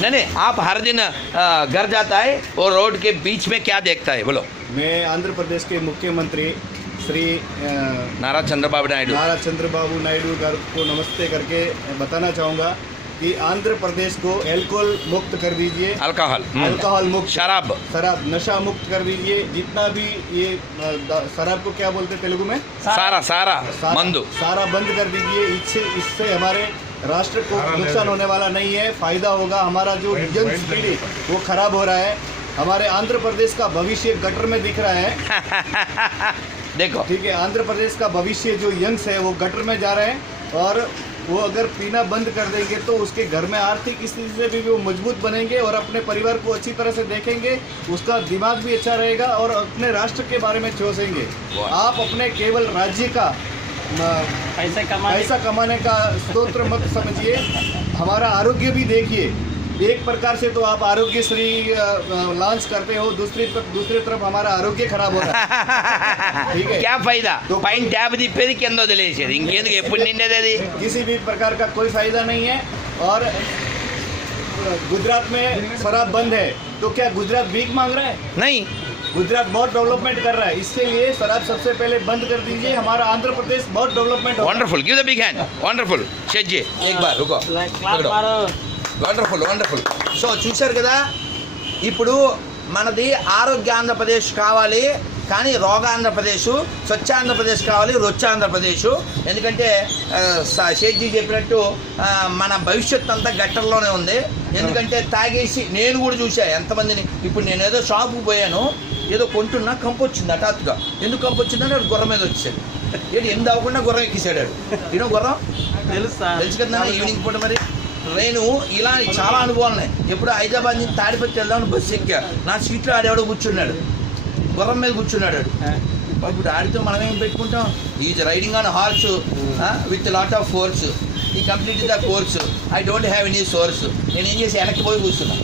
नहीं नहीं आप हर दिन घर जाता है और रोड के बीच में क्या देखता है? बोलो। मैं आंध्र प्रदेश के मुख्यमंत्री श्री नारा चंद्रबाबू नायडू। नारा चंद्रबाबू नायडू को नमस्ते करके बताना चाहूँगा कि आंध्र प्रदेश को एल्कोहल मुक्त कर दीजिए। अल्कोहल हम्म, अल्कोहल मुक्त। शराब। शराब नशा मुक्त कर दीजिए। जितना भी ये शराब को क्या बोलते हैं तेलुगु में? सारा सारा सारा- मंदू। सारा बंद कर दीजिए। इससे इससे हमारे राष्ट्र को नुकसान होने वाला नहीं है फ़ायदा होगा हमारा जो यंग पीढ़ी वो खराब हो रहा है। हमारे आंध्र प्रदेश का भविष्य गटर में दिख रहा है। देखो। ठीक है आंध्र प्रदेश का भविष्य जो यंग्स है वो गटर में जा रहे हैं और वो अगर पीना बंद कर देंगे तो उसके घर में आर्थिक स्थिति से भी वो मज़बूत बनेंगे और अपने परिवार को अच्छी तरह से देखेंगे उसका दिमाग भी अच्छा रहेगा और अपने राष्ट्र के बारे में सोचेंगे। आप अपने केवल राज्य का म, पैसे कमाने पैसा कमाने का स्त्रोत्र मत समझिए। हमारा आरोग्य भी देखिए। एक प्रकार से तो आप आरोग्य श्री लॉन्च करते हो दूसरी तरफ़ दूसरी तरफ़ हमारा आरोग्य खराब हो रहा है। ठीक है? क्या फ़ायदा? तो पाइन टैब दिपेदी के अंदर दिले छे इंगेन के पुण्य दे दी। किसी भी प्रकार का कोई फ़ायदा नहीं है। और गुजरात में शराब बंद है। तो क्या गुजरात भीख मांग रहा है? नहीं। गुजरात बहुत डेवलपमेंट कर रहा है इसके लिए शराब सबसे पहले बंद कर दीजिए हमारा आंध्र प्रदेश बहुत डेवलपमेंट होगा wonderful give the big hand wonderful shed J Ek bar రుకో class మారో wonderful wonderful so చూశారు కదా ఇప్పుడు మనది ఆరోగ్య ఆంధ్రప్రదేశ్ కావాలి కానీ రోగ ఆంధ్రప్రదేశ్ స్వచ్ఛ ఆంధ్రప్రదేశ్ కావాలి రొచ్చ ఆంధ్రప్రదేశ్ ఎందుకంటే ఆ, స- షేక్జీ చెప్పినట్టు ఆ, మన భవిష్యత్తు అంతా గట్టర్లోనే ఉంది ఎందుకంటే తాగేసి నేను కూడా చూసా ఎంతమందిని ఇప్పుడు నేను ఏదో షాపుకి పోయాను ఏదో కొంటున్నా కంపు వచ్చింది హఠాత్తుగా. ఎందుకు కంపు వచ్చిందని వాడు గుర్రం మీద వచ్చాడు ఏంటి ఎనిమిది అవ్వకుండా గుర్రం ఎక్కిసాడు నేను గుర్రం? తెలుసా? తెలుసు కదా ఈవినింగ్ పూట మరి. నేను ఇలా చాలా అనుభవాలు ఉన్నాయి. ఎప్పుడు హైదరాబాద్ నుంచి తాడిపత్రి వెళ్దామని బస్సు ఎక్కా నా సీట్లో ఆడేవాడు కూర్చున్నాడు. గుర్రం మీద కూర్చున్నాడు. ఇప్పుడు ఆడితో మనం ఏం పెట్టుకుంటాం? Is riding on horse with lot of force. ఈ complete the course. I don't have any source. నేను ఏం చేసి వెనక్కి పోయి కూర్చున్నా.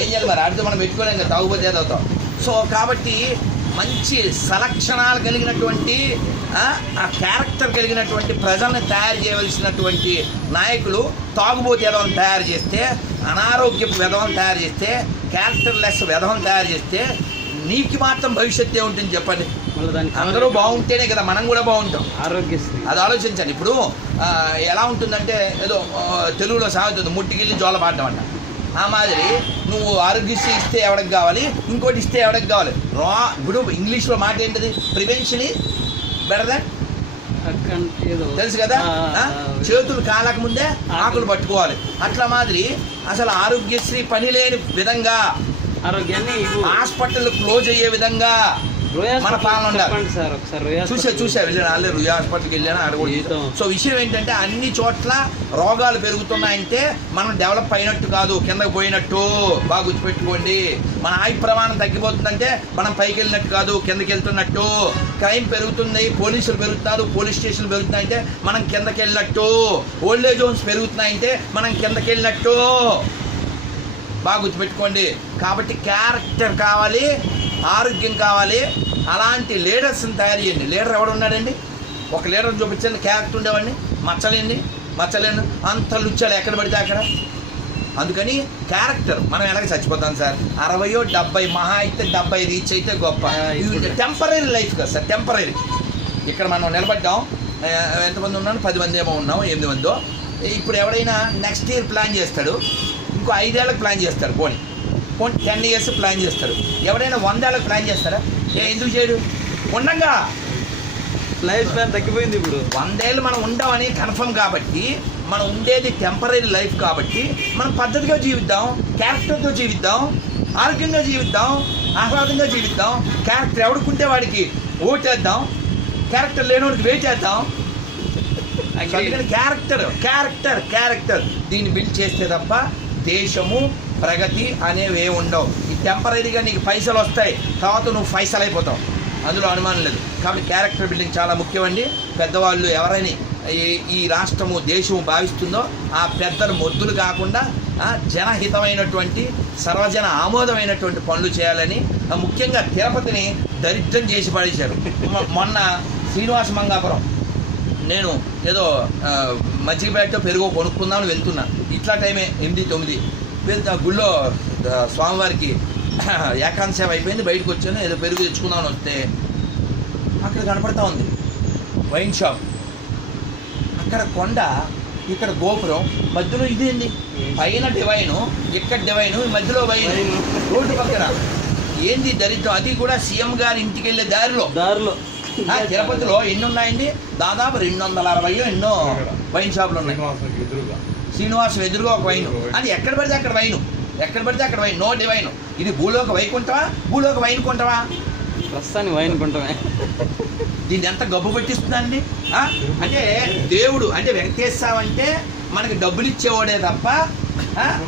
ఏం చేయాలి మరి? ఆడితో మనం పెట్టుకోలేం కదా తాగుపోతే అవుతాం. సో కాబట్టి మంచి సలక్షణాలు కలిగినటువంటి ఆ, క్యారెక్టర్ కలిగినటువంటి ప్రజల్ని తయారు చేయవలసినటువంటి నాయకులు తాగుబోతు విధవం తయారు చేస్తే అనారోగ్యపు విధవం తయారు చేస్తే క్యారెక్టర్ లెస్ విధవం తయారు చేస్తే నీకు మాత్రం భవిష్యత్తు ఏముంటుంది చెప్పండి. అందరూ బాగుంటేనే కదా మనం కూడా బాగుంటాం. ఆరోగ్యశ్రీ. అది ఆలోచించండి. ఇప్పుడు ఎలా ఉంటుందంటే ఏదో తెలుగులో సాగుతుంది ముట్టికెళ్ళి జోల పాడడం అంట. ఆ మాదిరి నువ్వు ఆరోగ్యశ్రీ ఇస్తే ఎవరికి కావాలి? ఇంకోటి ఇస్తే ఎవరికి కావాలి? రా ఇప్పుడు ఇంగ్లీష్లో మాట ఏంటిది? ప్రివెన్షన్ బెటర్ దాన్ తెలుసు కదా? చేతులు కాలక ముందే ఆకులు పట్టుకోవాలి. అట్లా మాదిరి అసలు ఆరోగ్యశ్రీ పని లేని విధంగా ఆరోగ్యాన్ని. హాస్పిటల్ క్లోజ్ అయ్యే విధంగా మన పాలన ఉండాలి. చూసా. చూసా వెళ్ళాను ఆల్రెడీ రుయా హాస్పిటల్కి వెళ్ళాను ఆడ కూడా. సో విషయం ఏంటంటే అన్ని చోట్ల రోగాలు పెరుగుతున్నాయంటే మనం డెవలప్ అయినట్టు కాదు కిందకి పోయినట్టు. బాగా గుర్తుపెట్టుకోండి. మన ఆయు ప్రమాణం తగ్గిపోతుందంటే మనం పైకి వెళ్ళినట్టు కాదు కిందకి వెళ్తున్నట్టు. క్రైమ్ పెరుగుతుంది పోలీసులు పెరుగుతున్నారు పోలీస్ స్టేషన్లు పెరుగుతున్నాయంటే మనం కిందకి వెళ్ళినట్టు. ఓల్డేజ్ హోమ్స్ పెరుగుతున్నాయంటే మనం కిందకి వెళ్ళినట్టు. బాగా గుర్తుపెట్టుకోండి. కాబట్టి క్యారెక్టర్ కావాలి ఆరోగ్యం కావాలి. అలాంటి లీడర్స్ని తయారు చేయండి. లీడర్ ఎవడు ఉన్నాడండి ఒక లీడర్ చూపించండి. క్యారెక్టర్ ఉండేవాడిని. మచ్చలేండి. మచ్చలేండి. అంత లుచ్చాలు ఎక్కడ పడితే అక్కడ. అందుకని క్యారెక్టర్ మనం ఎలాగ చచ్చిపోతాం సార్? అరవయో డెబ్బై మహా అయితే డెబ్బై రీచ్ అయితే గొప్ప. టెంపరీ లైఫ్ కదా సార్ టెంపరీ ఇక్కడ మనం నిలబడ్డాం. ఎంతమంది ఉన్నాను? పది మంది ఏమో ఉన్నాం. ఎనిమిది మందో. ఇప్పుడు ఎవడైనా నెక్స్ట్ ఇయర్ ప్లాన్ చేస్తాడు. ఇంకో ఐదేళ్ళకి ప్లాన్ చేస్తాడు. పోనీ. పోనీ టెన్ ఇయర్స్ ప్లాన్ చేస్తాడు ఎవడైనా వందేళ్ళకి ప్లాన్ చేస్తారా? ఏ ఎందుకు చేయడు ఉండంగా. లైఫ్ స్పాన్ తగ్గిపోయింది ఇప్పుడు. వందేళ్ళు మనం ఉండమని కన్ఫర్మ్ కాబట్టి మనం ఉండేది టెంపరీ లైఫ్ కాబట్టి మనం పద్ధతిగా జీవిద్దాం క్యారెక్టర్తో జీవిద్దాం ఆరోగ్యంగా జీవిద్దాం ఆహ్లాదంగా జీవిద్దాం క్యారెక్టర్ ఎవడుకుంటే వాడికి ఓటేద్దాం క్యారెక్టర్ లేనివాడికి వేటేద్దాం. అందుకని క్యారెక్టర్ క్యారెక్టర్ క్యారెక్టర్ దీన్ని బిల్డ్ చేస్తే తప్ప దేశము ప్రగతి అనేవి ఏ ఉండవు. ఈ టెంపరీగా నీకు పైసలు వస్తాయి తర్వాత నువ్వు పైసలు అయిపోతావు. అందులో అనుమానం లేదు. కాబట్టి క్యారెక్టర్ బిల్డింగ్ చాలా ముఖ్యమండి పెద్దవాళ్ళు ఎవరైనా ఈ- ఈ రాష్ట్రము దేశము భావిస్తుందో ఆ పెద్దలు మొద్దులు కాకుండా జనహితమైనటువంటి సర్వజన ఆమోదమైనటువంటి పనులు చేయాలని ముఖ్యంగా తిరుపతిని దరిద్రం చేసి పడేశారు మొన్న శ్రీనివాస మంగాపురం నేను ఏదో ఆ, మజ్జిగ పెరుగు కొనుక్కుందామని వెళ్తున్నా. ఇట్లా టైమే ఎనిమిది తొమ్మిది. గుళ్ళో ఆ, స్వామివారికి ఏకాంత సేవ అయిపోయింది బయటకు వచ్చాను ఏదో పెరుగు తెచ్చుకుందామని వస్తే అక్కడ కనపడతా ఉంది. Wine shop. అక్కడ కొండ ఇక్కడ గోపురం మధ్యలో ఇదేంది? పైన డివైను ఇక్కడ డివైను ఈ మధ్యలో వైన్. రోడ్డు పక్కన. ఏంది దరిద్రం? అది కూడా సీఎం గారి ఇంటికి వెళ్ళే దారిలో. దారిలో. ఆ, తిరుపతిలో ఎన్ని ఉన్నాయండి దాదాపు రెండు వందల అరవై ఎన్నో వైన్ షాపులు ఉన్నాయి. శ్రీనివాసం ఎదురుగా ఒక వైన్. అది ఎక్కడ పడితే అక్కడ వైను. ఎక్కడ పడితే అక్కడ వైన్. నో డివైన్ ఇది భూలోక వైకుంఠమా? భూలోక వైన్ కొంటవా ప్రస్తుతానికి వైన్ కొంటామే దీన్ని ఎంత గబ్బు పెట్టిస్తుందండి? అంటే దేవుడు అంటే వెంకటేశ్వర అంటే మనకి డబ్బులు ఇచ్చేవాడే తప్ప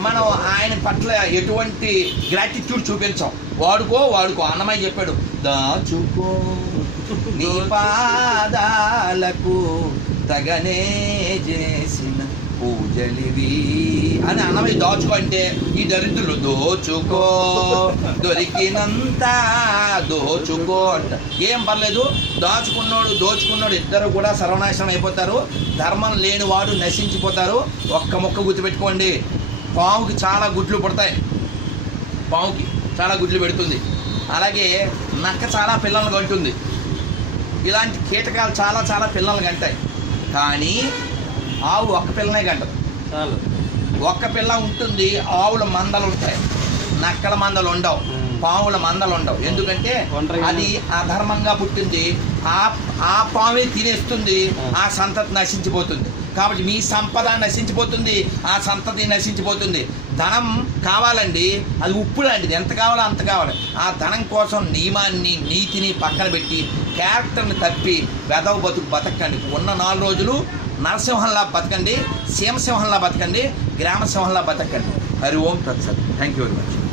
మనం ఆయన పట్ల ఎటువంటి గ్రాటిట్యూడ్ చూపించాం. వాడుకో వాడుకో. అన్నమయ్య చెప్పాడు దాచుకో నీ పాదాలకు తగనే చేసిన పూజలివి అని అన్నమయ్య దాచుకో అంటే ఈ దరిద్రులు దోచుకో దొరికినంత దోచుకో అంట. ఏం పర్లేదు దాచుకున్నోడు దోచుకున్నోడు ఇద్దరు కూడా సర్వనాశనం అయిపోతారు. ధర్మం లేనివాడు నశించిపోతారు. ఒక్క మొక్క గుర్తుపెట్టుకోండి పావుకి చాలా గుడ్లు పుడతాయి. పావుకి చాలా గుడ్లు పెడుతుంది. అలాగే నక్క చాలా పిల్లలు కంటుంది ఇలాంటి కీటకాలు చాలా చాలా పిల్లలు కంటాయి కానీ ఆవు ఒక్క పిల్లనే కంటదు. చాలు. ఒక్క పిల్ల ఉంటుంది ఆవుల మందలు ఉంటాయి నక్కల మందలు ఉండవు. పాముల మందలు ఉండవు ఎందుకంటే అది అధర్మంగా పుట్టింది ఆ ఆ పామే తినేస్తుంది. ఆ. సంతతి నశించిపోతుంది. కాబట్టి మీ సంపద నశించిపోతుంది ఆ సంతతి నశించిపోతుంది. ధనం కావాలండి అది ఉప్పు లాంటిది. ఎంత కావాలో అంత కావాలి. ఆ ధనం కోసం నియమాన్ని నీతిని పక్కన పెట్టి క్యారెక్టర్ని తప్పి వెదవ బతుకు బతకండి. ఉన్న నాలుగు రోజులు నరసింహంలా బతకండి సీమసింహంలా బతకండి గ్రామసింహంలా బతకండి. హరి ఓం తత్సత్. Thank you very much